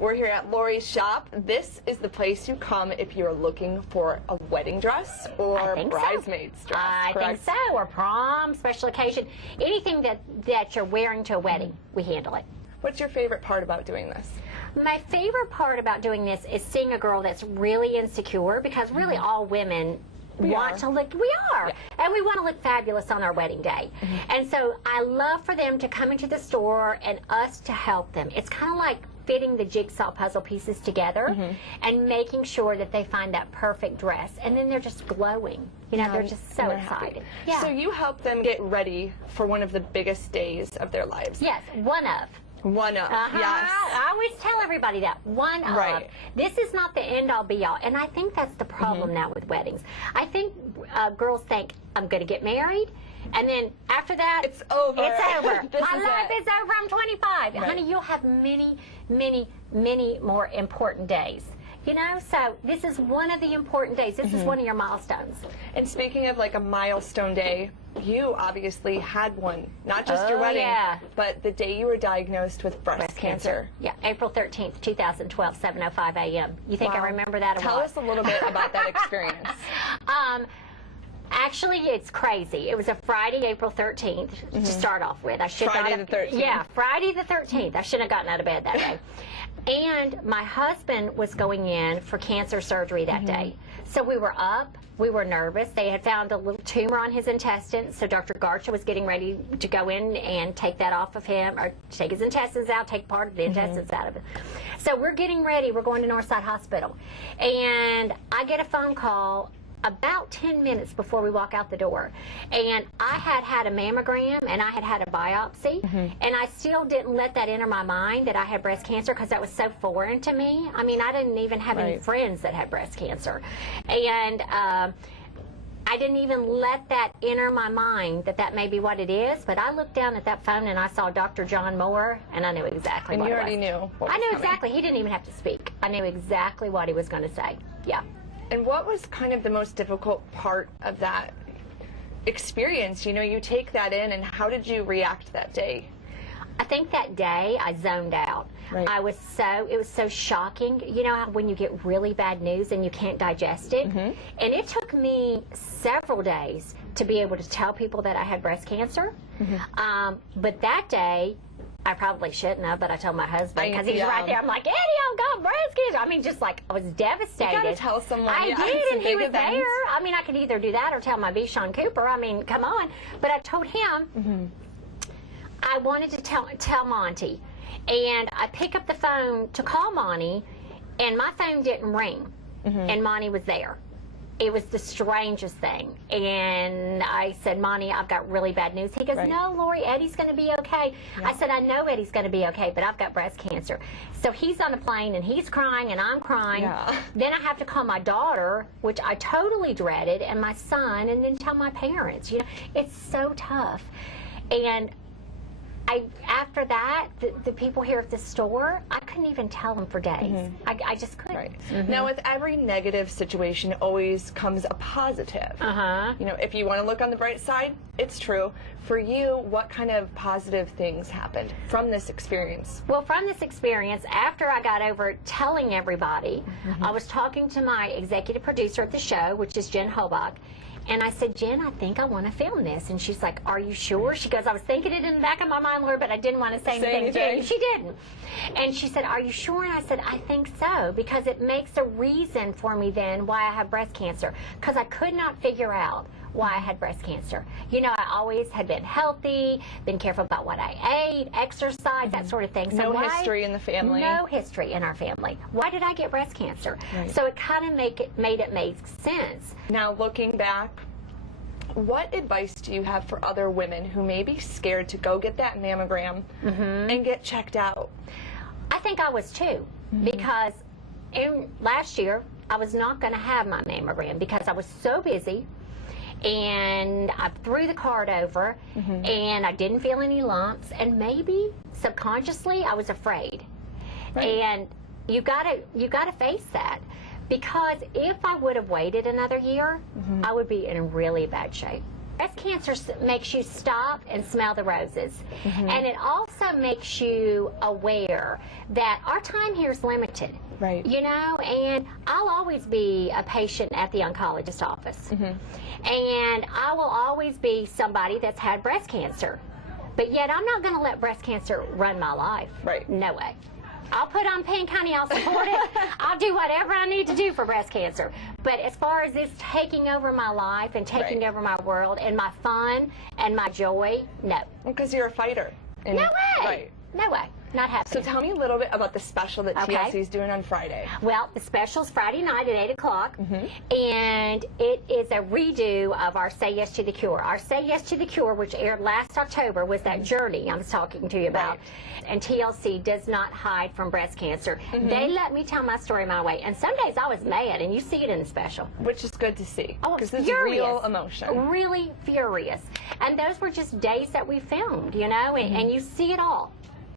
We're here at Lori's shop. This is the place you come if you're looking for a wedding dress or bridesmaid's dress. I think so, or prom, special occasion, anything that you're wearing to a wedding, we handle it. What's your favorite part about doing this? My favorite part about doing this is seeing a girl that's really insecure, because really all women want to look, and we want to look fabulous on our wedding day. And so I love for them to come into the store and us to help them. It's kind of like fitting the jigsaw puzzle pieces together and making sure that they find that perfect dress, and then they're just glowing. You know, they're just so excited. So you help them get ready for one of the biggest days of their lives. Yes, one of. One of, yes. I always tell everybody that, one of. This is not the end-all, be-all, and I think that's the problem now with weddings. I think girls think, I'm going to get married, and then after that, it's over. It's over. My life is over. I'm 25. Honey, you'll have many, many, many more important days. You know, so this is one of the important days. This is one of your milestones. And speaking of like a milestone day, you obviously had one, not just your wedding, but the day you were diagnosed with breast cancer. Yeah, April 13th, 2012, 7:05 a.m. You think I remember that? Tell us a little bit about that experience. Actually, it's crazy. It was a Friday, April 13th, to start off with. I should Friday the 13th. Yeah, Friday the 13th. I shouldn't have gotten out of bed that day. And my husband was going in for cancer surgery that day. So we were up. We were nervous. They had found a little tumor on his intestines, so Dr. Garcha was getting ready to go in and take that off of him, or take his intestines out, take part of the intestines out of it. So we're getting ready. We're going to Northside Hospital. And I get a phone call about 10 minutes before we walk out the door, and I had had a mammogram and I had had a biopsy, and I still didn't let that enter my mind that I had breast cancer, because that was so foreign to me. I mean, I didn't even have any friends that had breast cancer, and I didn't even let that enter my mind that that may be what it is. But I looked down at that phone and I saw Dr. John Moore, and I knew exactly what it was. And you already knew what was I knew coming. exactly. He didn't even have to speak. I knew exactly what he was going to say. Yeah. And what was kind of the most difficult part of that experience? You know, you take that in, and how did you react that day? I think that day I zoned out. It was so shocking. You know how when you get really bad news and you can't digest it? And it took me several days to be able to tell people that I had breast cancer. But that day, I probably shouldn't have, but I told my husband, because he's right there. I'm like, Eddie, I've got breast cancer. I mean, just like, I was devastated. You gotta tell someone. I did, and he was there. I mean, I could either do that or tell my Sean Cooper. I mean, come on. But I told him I wanted to tell Monty. And I pick up the phone to call Monty, and my phone didn't ring. And Monty was there. It was the strangest thing. And I said, Monty, I've got really bad news. He goes, no, Lori, Eddie's going to be okay. I said, I know Eddie's going to be okay, but I've got breast cancer. So he's on the plane, and he's crying, and I'm crying. Then I have to call my daughter, which I totally dreaded, and my son, and then tell my parents. You know, it's so tough. And after that, the people here at the store, I couldn't even tell them for days. I just couldn't. Now, with every negative situation always comes a positive. You know, if you want to look on the bright side, it's true. For you, what kind of positive things happened from this experience? Well, from this experience, after I got over telling everybody, I was talking to my executive producer at the show, which is Jen Hobach. And I said, Jen, I think I want to film this. And she's like, are you sure? She goes, I was thinking it in the back of my mind, Lord, but I didn't want to say anything to you. She didn't. And she said, are you sure? And I said, I think so, because it makes a reason for me then why I have breast cancer, because I could not figure out why I had breast cancer. You know, I always had been healthy, been careful about what I ate, exercise, that sort of thing. So no history in the family. No history in our family. Why did I get breast cancer? So it kind of made it make sense. Now, looking back, what advice do you have for other women who may be scared to go get that mammogram and get checked out? I think I was too, because last year I was not going to have my mammogram because I was so busy. And I threw the card over, and I didn't feel any lumps, and maybe subconsciously I was afraid. And you gotta face that, because if I would have waited another year, I would be in really bad shape. Breast cancer makes you stop and smell the roses. And it also makes you aware that our time here is limited. Right. You know, and I'll always be a patient at the oncologist office. And I will always be somebody that's had breast cancer. But yet I'm not going to let breast cancer run my life. Right. No way. I'll put on pink, honey, I'll support it. I'll do whatever I need to do for breast cancer. But as far as this taking over my life and taking over my world and my fun and my joy, no. Because you're a fighter. No way. Right. No way. Not happening. So tell me a little bit about the special that Okay. TLC is doing on Friday. Well, the special's Friday night at 8 o'clock, and it is a redo of our Say Yes to the Cure. Our Say Yes to the Cure, which aired last October, was that journey I was talking to you about. Right. And TLC does not hide from breast cancer. They let me tell my story my way. And some days I was mad, and you see it in the special. Which is good to see. Oh, because this is furious. real emotion. Really furious. And those were just days that we filmed, you know, and you see it all.